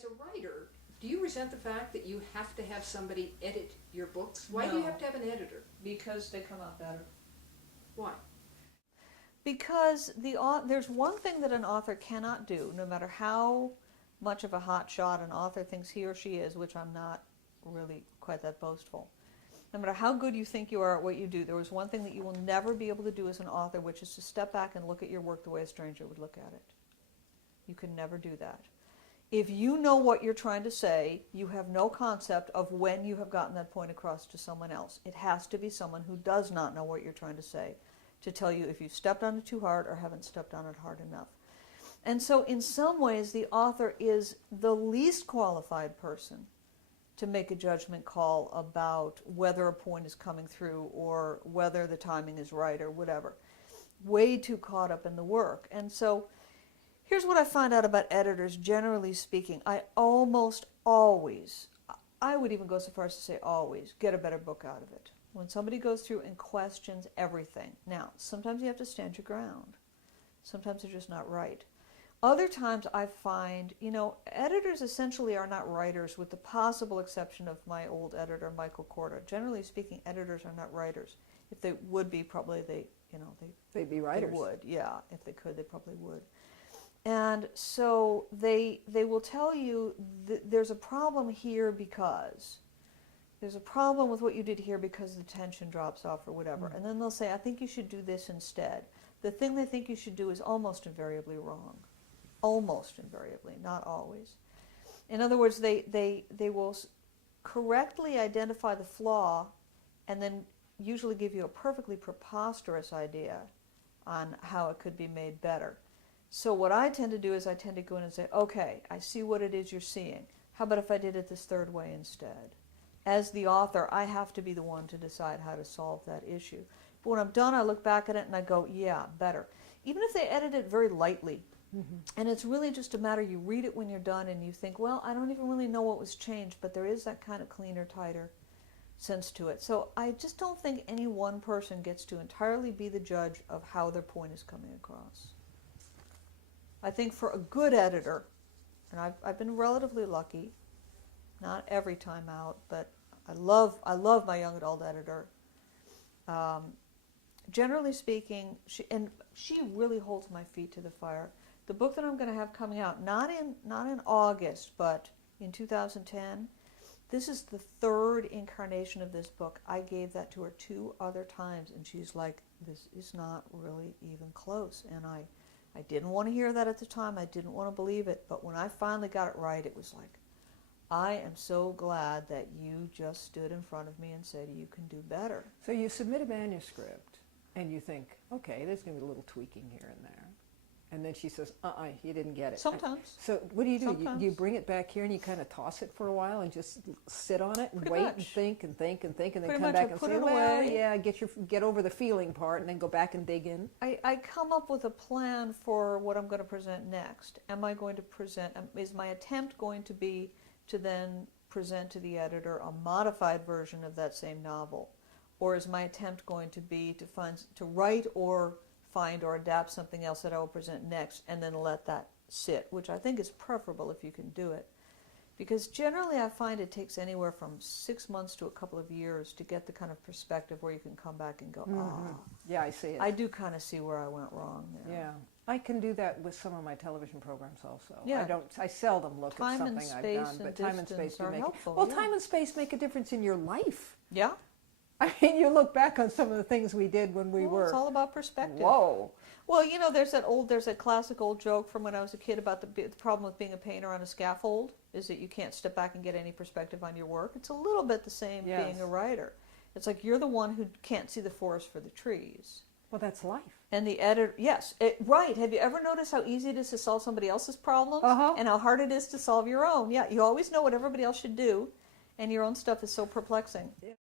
as a writer, do you resent the fact that you have to have somebody edit your books? Why do you No. have to have an editor? Because they come out better. Why? Because there's one thing that an author cannot do, no matter how much of a hot shot an author thinks he or she is, which I'm not really quite that boastful. No matter how good you think you are at what you do, there is one thing that you will never be able to do as an author, which is to step back and look at your work the way a stranger would look at it. You can never do that. If you know what you're trying to say, you have no concept of when you have gotten that point across to someone else. It has to be someone who does not know what you're trying to say to tell you if you've stepped on it too hard or haven't stepped on it hard enough. And so in some ways, the author is the least qualified person to make a judgment call about whether a point is coming through or whether the timing is right or whatever. Way too caught up in the work. And so here's what I find out about editors, generally speaking. I almost always, I would even go so far as to say always, get a better book out of it. When somebody goes through and questions everything. Now, sometimes you have to stand your ground. Sometimes they're just not right. Other times I find, editors essentially are not writers, with the possible exception of my old editor, Michael Korda. Generally speaking, editors are not writers. If they would be, probably They'd be writers. They would, yeah. If they could, they probably would. And so they will tell you there's a problem here because there's a problem with what you did here because the tension drops off or whatever. And then they'll say, I think you should do this instead. The thing they think you should do is almost invariably wrong. Almost invariably, not always. In other words, they will correctly identify the flaw and then usually give you a perfectly preposterous idea on how it could be made better. So what I tend to do is I tend to go in and say, okay, I see what it is you're seeing. How about if I did it this third way instead? As the author, I have to be the one to decide how to solve that issue. But when I'm done, I look back at it and I go, yeah, better. Even if they edit it very lightly, and it's really just a matter, you read it when you're done and you think, well, I don't even really know what was changed, but there is that kind of cleaner, tighter sense to it. So I just don't think any one person gets to entirely be the judge of how their point is coming across. I think for a good editor, and I've been relatively lucky, not every time out, but I love my young adult editor. Generally speaking, she really holds my feet to the fire. The book that I'm going to have coming out, not in August, but in 2010, this is the third incarnation of this book. I gave that to her 2 other times, and she's like, this is not really even close. And I didn't want to hear that at the time. I didn't want to believe it. But when I finally got it right, it was like, I am so glad that you just stood in front of me and said, you can do better. So you submit a manuscript, and you think, okay, there's going to be a little tweaking here and there. And then she says, you didn't get it. Sometimes. So what do? Sometimes. You bring it back here and you kind of toss it for a while and just sit on it and Pretty wait much. and think and think and think and then Pretty come much. back I and put say, it well, away. yeah, get over the feeling part and then go back and dig in. I come up with a plan for what I'm going to present next. Am I going to present, is my attempt going to be to then present to the editor a modified version of that same novel? Or is my attempt going to be to write or find or adapt something else that I will present next and then let that sit, which I think is preferable if you can do it. Because generally I find it takes anywhere from 6 months to a couple of years to get the kind of perspective where you can come back and go, Yeah, I see it. I do kind of see where I went wrong there. Yeah. I can do that with some of my television programs also. Yeah. I seldom look at something I've done, but time and space do make helpful. Well, yeah. time and space make a difference in your life. Yeah. I mean, you look back on some of the things we did when we were. It's all about perspective. Whoa. Well, there's that classic old joke from when I was a kid about the problem with being a painter on a scaffold is that you can't step back and get any perspective on your work. It's a little bit the same being a writer. It's like you're the one who can't see the forest for the trees. Well, that's life. And the editor, yes, right. Have you ever noticed how easy it is to solve somebody else's problems and how hard it is to solve your own? Yeah, you always know what everybody else should do, and your own stuff is so perplexing.